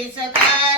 Peace of God.